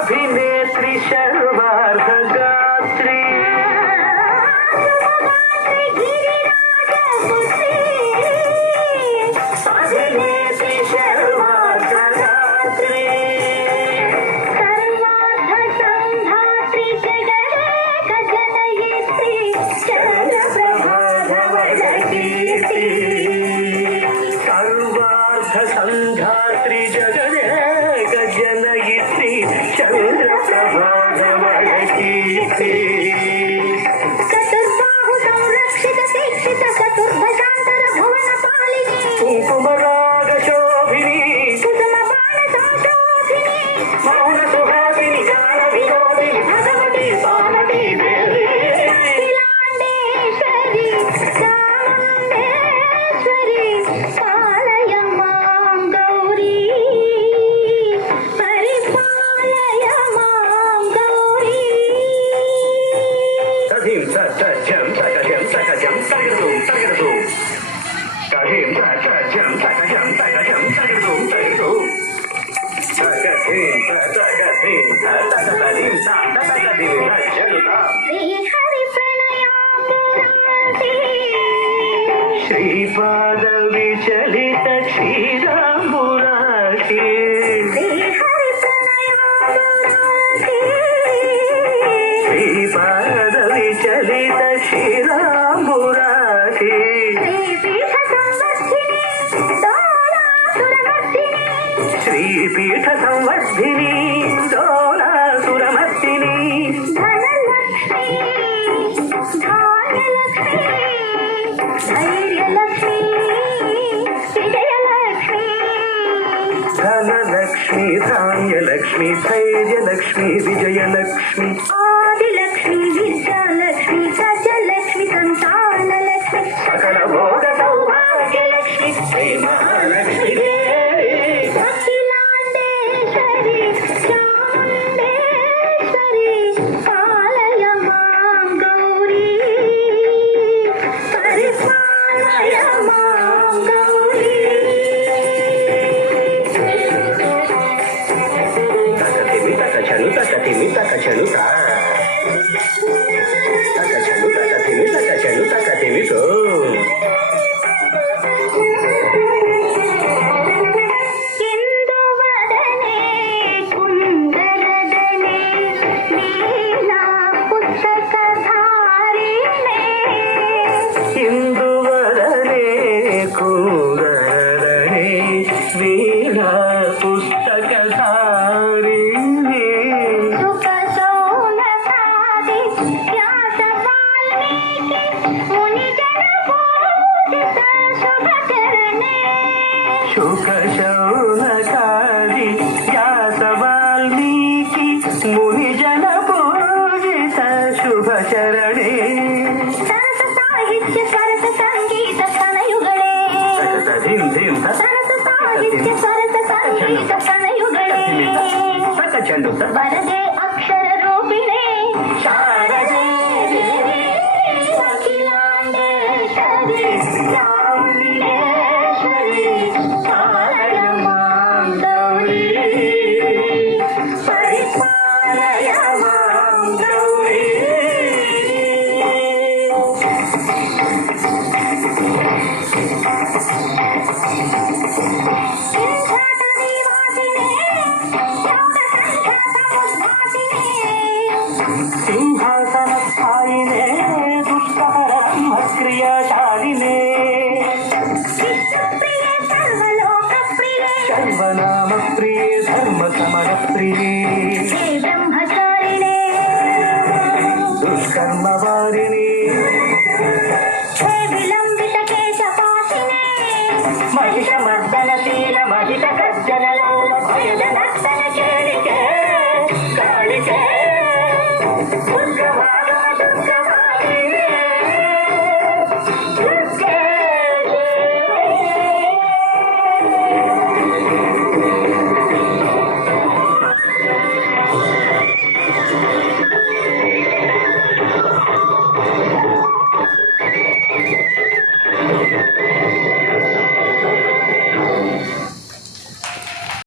अभिनेत्री सर्वार्धगात्री अभिनेत्री सर्वार्धगात्री सर्वार्धसंधात्री जगदयित्री चन्द्रप्रभाधवलकीर्ति सर्वार्धसंधात्री जगदयित्री चन्द्रप्रभाधवलकीर्ति चतुर्बाहु संरक्षित शिक्षित चतुर्भुजान्तर भुवन पालिनी कुङ्कुमरागशोभिनी कुसुम बाण संशोभिनी मौन सुहासिनी ज्ञान विनोदिनी भगवती पार्वती देवी अखिलाण्डेश्वरी चामुण्डेश्वरी पालय मां गौरी परिपालय मां गौरी तथीं सत्यं सकजं सकजं सगदुं सगदुं तथीं सत्यं सकजं सकजं सगदुं सगदुं सकथीं सकथीं सकथीं सकथीं सजनुता श्रीहरि प्रणयाकुरमती श्रीपाद विचलित क्षीराम्बुराशि श्रीहरि प्रणयाकुरमती श्रीपाद विचलित क्षीराम्बुराशि श्रीपीठ संवर्धिनी दोलासुरमर्दिनी श्रीपीठ संवर्धिनी दोलासुरमर्दिनी धनलक्ष्मी धान्यलक्ष्मी धैर्यलक्ष्मी विजयलक्ष्मी धनलक्ष्मी धान्यलक्ष्मी धैर्यलक्ष्मी विजयलक्ष्मी आदिलक्ष्मी विद्यालक्ष्मी गजलक्ष्मी संतानलक्ष्मी सकल भोग सौभाग्यलक्ष्मी श्री महालक्ष्मी देवी अखिलाण्डेश्वरी चामुण्डेश्वरी पालय मां गौरी परिपालय मां गौरी तकथिमिता कथिमिता कचनुता तकचनुता कथिमिता कचनुता कथिमितो इंदुवदने कुंदरदने लीला पुस्तकधारिणे इंदुवदने कुंदरदने वीणा पुस्तकधारिणी सुख सौनकादि व्यास वाल्मीकि मुनिजन पूजित शुभ चरणे शुक शौनकादि व्यास वाल्मीकि मुनिजन पूजित शुभ चरणे सरस साहित्य सरस संगीत कनयुगळे धीं धीं सरस साहित्य सरस संगीत कनयुगळे तकचनुता वरदे अक्षर रूपिणे शारदे देवी अखिलाण्डेश्वरी चामुण्डेश्वरी पालय मां गौरी परिपालय मां गौरी इंद्रटनिवासिने రామ ప్రియే ధర్మ సమర ప్రియే హే బ్రహ్మచారిణే దుష్కర్మ వారిని హే విలంబిత కేశపాశినే మహిష మర్దనశీల మహిష గర్జన లోల భయద నర్తన కేళికే కాళికే దుర్గా